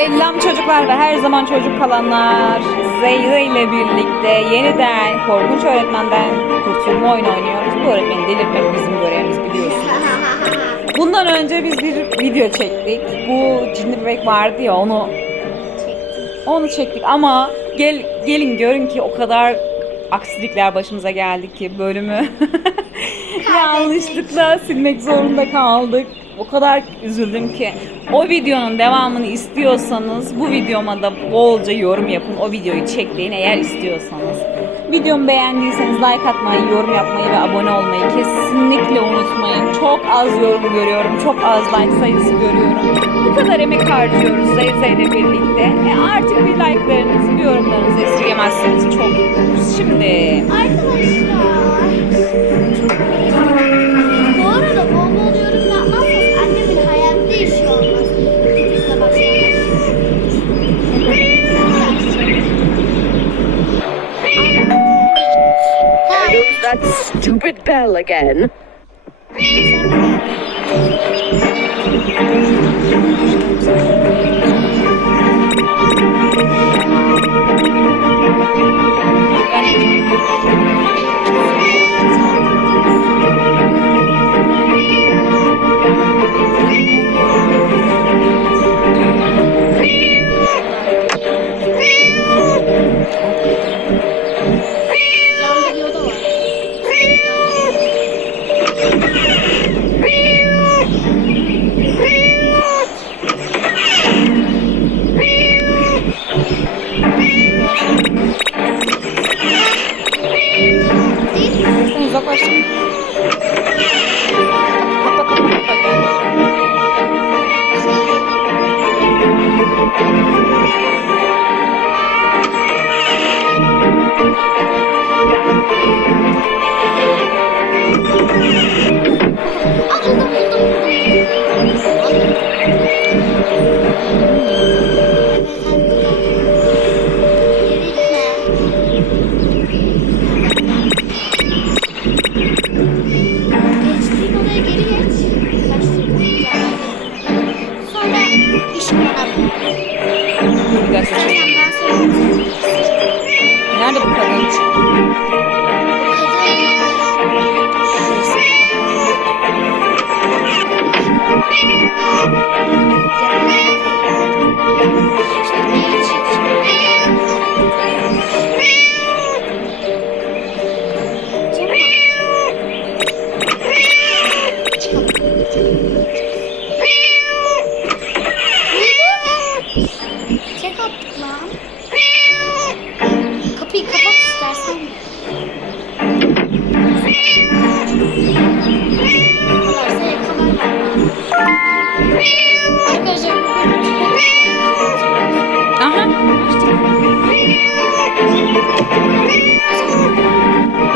Selam çocuklar ve her zaman çocuk kalanlar. Zeyre ile birlikte yeniden korkunç öğretmenden kurtulma oyunu oynuyoruz. Bu öğretmeni delirtmek bizim görevimiz biliyorsunuz. Bundan önce biz bir video çektik. Bu cinli bebek vardı ya onu onu çektik ama gel gelin görün ki o kadar aksilikler başımıza geldi ki bölümü yanlışlıkla silmek zorunda kaldık. O kadar üzüldüm ki. O videonun devamını istiyorsanız bu videoma da bolca yorum yapın. O videoyu çekleyin eğer istiyorsanız. Videomu beğendiyseniz like atmayı, yorum yapmayı ve abone olmayı kesinlikle unutmayın. Çok az yorum görüyorum, çok az like sayısı görüyorum. Bu kadar emek harcıyoruz Zeyze ile birlikte. E artık bir like'larınızı, bir yorumlarınızı esirgemezseniz çok mutluyuz. That stupid bell again. Nerede bu kadın?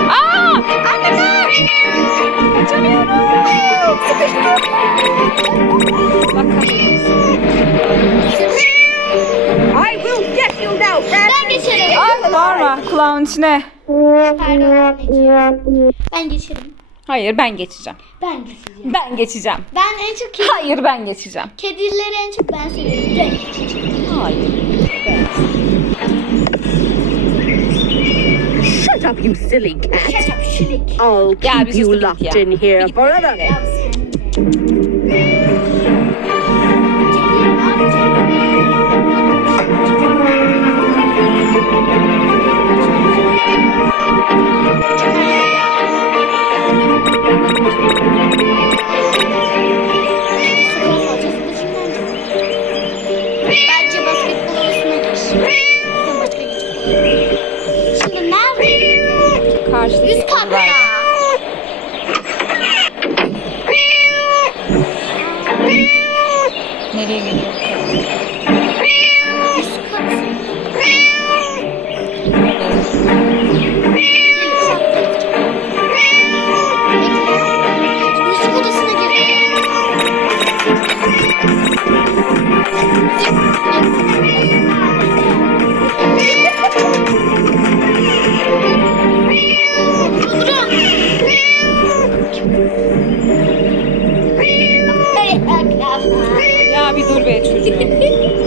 Aa! Anne Kaçamıyorum. Sıkıştım. Bak I will get you now, ben geçerim. Ay bağırma kulağımın içine. Pardon. Ben geçerim. Hayır ben geçeceğim. Ben geçeceğim. Ben geçeceğim. Ben en çok kedi, Hayır ben geçeceğim. kedileri en çok ben seviyorum. Ben geçeceğim. Hayır. Ben. Shut up, you silly cat. Ketçap şilik. I'll Ya keep bir you sus da locked git ya. in here Bir git. forever. Dur be çocuğum.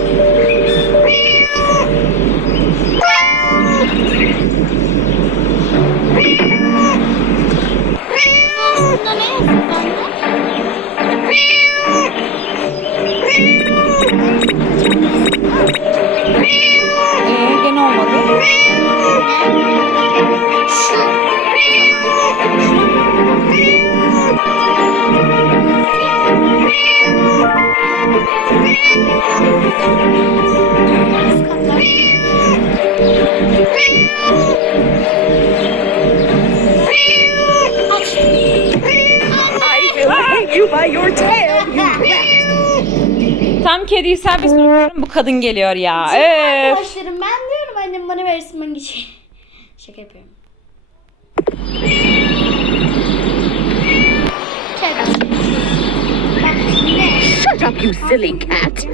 Kediyi serbest bırakıyorum. Bu kadın geliyor ya. Öf. Arkadaşlarım ben diyorum annem bana versin ben geçeyim. Şaka yapıyorum. Kedi. Shut up, you silly cat.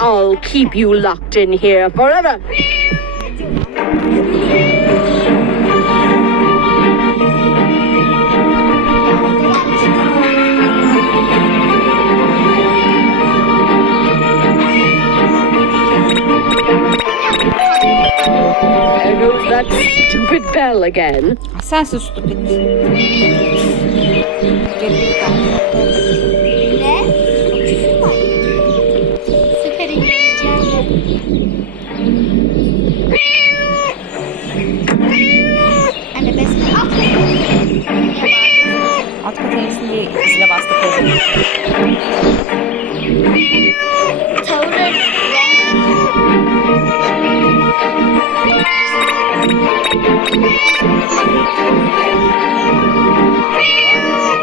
I'll keep you locked in here forever. Stupid bell again. Sensin stupid. Ne? Küfür mü? Süper İngilizce. Anne besmele at. Alt kata diye zile bastı Corinthians!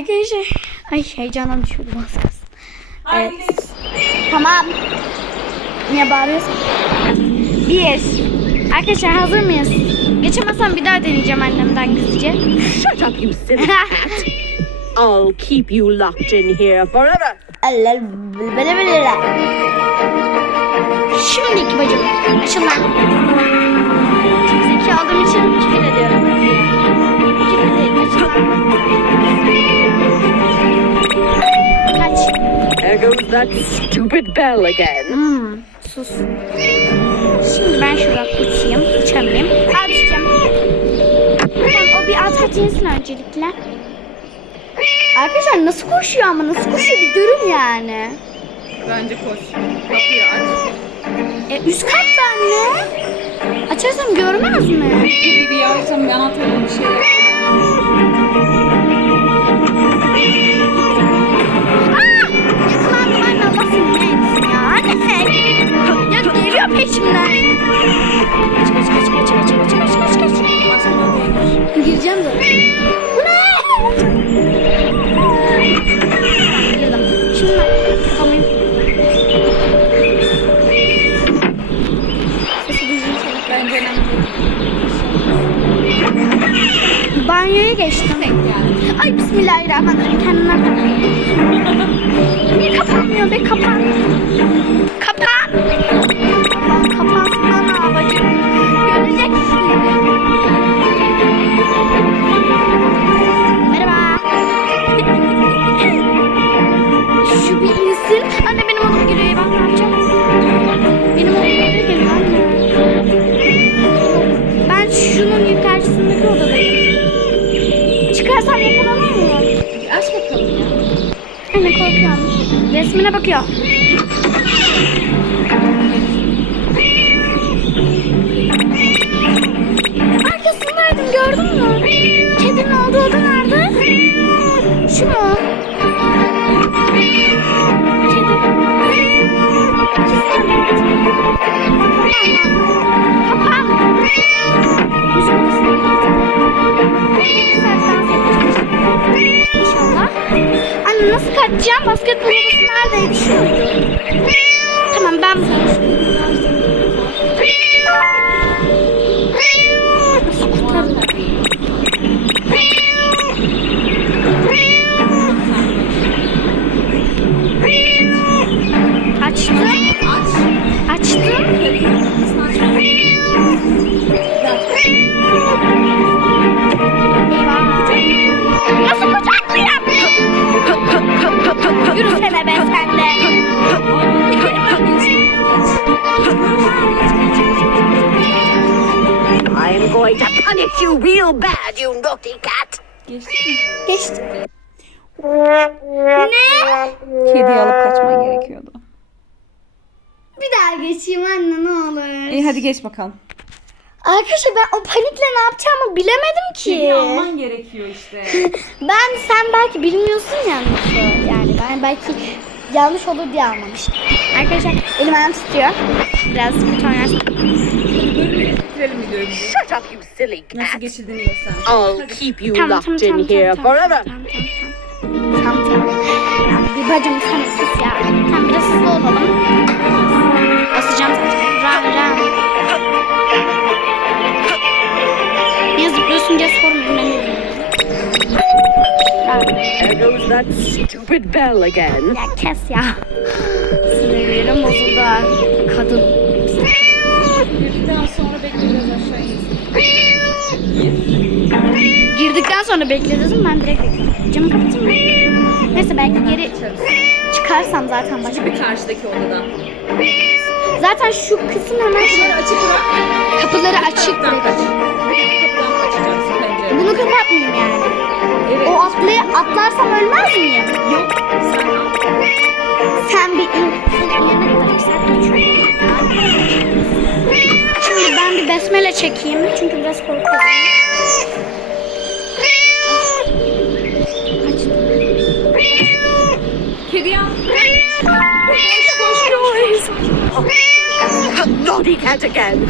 Arkadaşlar ay heyecandan düşürdüm az kalsın. Geç. Tamam. Niye bağırıyorsun? Bir. Arkadaşlar hazır mıyız? Geçemezsem bir daha deneyeceğim annemden gizlice. Shut up, you silly cat. I'll keep you locked in here forever. Şimdi iki bacım. Açın lan. Zeki olduğum için There goes that stupid bell again. Hmm, sus. Şimdi ben şuradan uçayım. Uçamayayım. Aa düşeceğim. Tamam o bir alt kat insin öncelikle. Arkadaşlar nasıl koşuyor ama nasıl koşuyor bir görün yani. Bence koş. Kapıyı aç. E, üst katta anne. Açarsam görmez mi? Bir bir yavrum bir anahtarım bir şey. Banyoya geçtim. Ay bismillahirrahmanirrahim. Kapattım. Niye kapanmıyor be kapan. Kapan. Allah'ım kapansın bacım. Görecek मतलब क्या? Nasıl kaçacağım? Basketbol odası neredeydi? Tamam ben going to punish you real bad, you naughty cat. Geçti mi? Geçti. Ne? Kediyi alıp kaçman gerekiyordu. Bir daha geçeyim anne ne olur. İyi hadi geç bakalım. Arkadaşlar ben o panikle ne yapacağımı bilemedim ki. alman gerekiyor işte. Ben sen belki bilmiyorsun ya nasıl. Yani ben belki yanlış olur diye almamıştım. Arkadaşlar elim ayağım titriyor. Biraz kötü oynarsam. Shut up, you silly Nasıl cat. I'll keep you locked in here forever. Tamam tamam bir bacım sen sus ya. Tamam biraz hızlı olalım. Basacağım zaten. Ra ra. Niye zıplıyorsun diye ben de. Ra. There goes that stupid bell again. Ya kes ya. Sinirlerim bozuldu. Kadın. Girdikten sonra bekleyeceğiz aşağı Girdikten sonra bekledim ben direkt bekliyorum. Camı kapatayım mı? Neyse belki geri çıkarsam zaten başka. Bir karşıdaki odadan. Zaten şu kısım hemen şey. Açık bırak. Kapıları açık bırak. Bunu kapatmayayım yani. Evet. O atlaya atlarsam ölmez miyim? Yok. Sen bir in, sen inene kadar saat geçiyor. Şimdi ben bir besmele çekeyim çünkü biraz korkuyorum. Açtım. Kedi al. naughty cat again.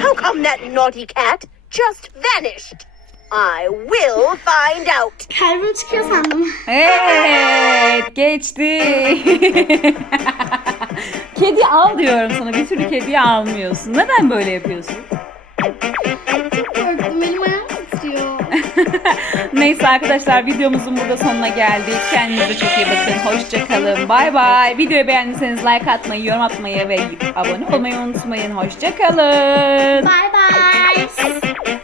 How come that naughty cat just vanished? I will find out. Kalbim çıkıyor sandım. Evet geçti. kedi al diyorum sana. Bir türlü kediyi almıyorsun. Neden böyle yapıyorsun? Korktum elim ayağım titriyor. Neyse arkadaşlar videomuzun burada sonuna geldik. Kendinize çok iyi bakın. Hoşça kalın. Bay bay. Videoyu beğendiyseniz like atmayı, yorum atmayı ve abone olmayı unutmayın. Hoşça kalın. Bye bye.